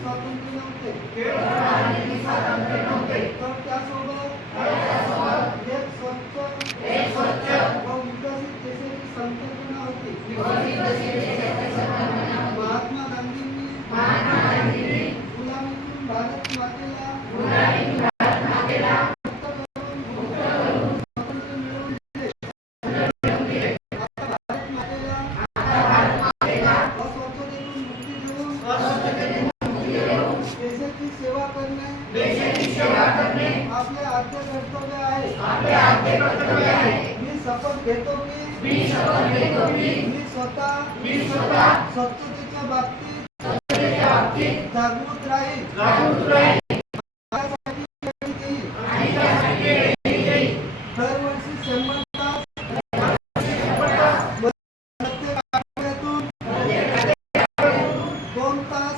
स्वातंत्र्य नव्हते, तर त्यासोबत एक स्वच्छ व विकसित देशाची संकल्पना होती. महात्मा गांधींनी गुलामीतून भारत मातेला मुक्त करून स्वातंत्र्य मिळवून दिले. आता भारत मातेला अस्वच्छतेतून मुक्ती देऊन देशाची सेवा करणे आपले आद्य कर्तव्य आहे. मी शपथ घेतो की मी स्वतः स्वच्छतेच्या बाबतीत जागृत राहील. दरवर्षी 100 तास प्रत्येक आठवड्यातून 2 तास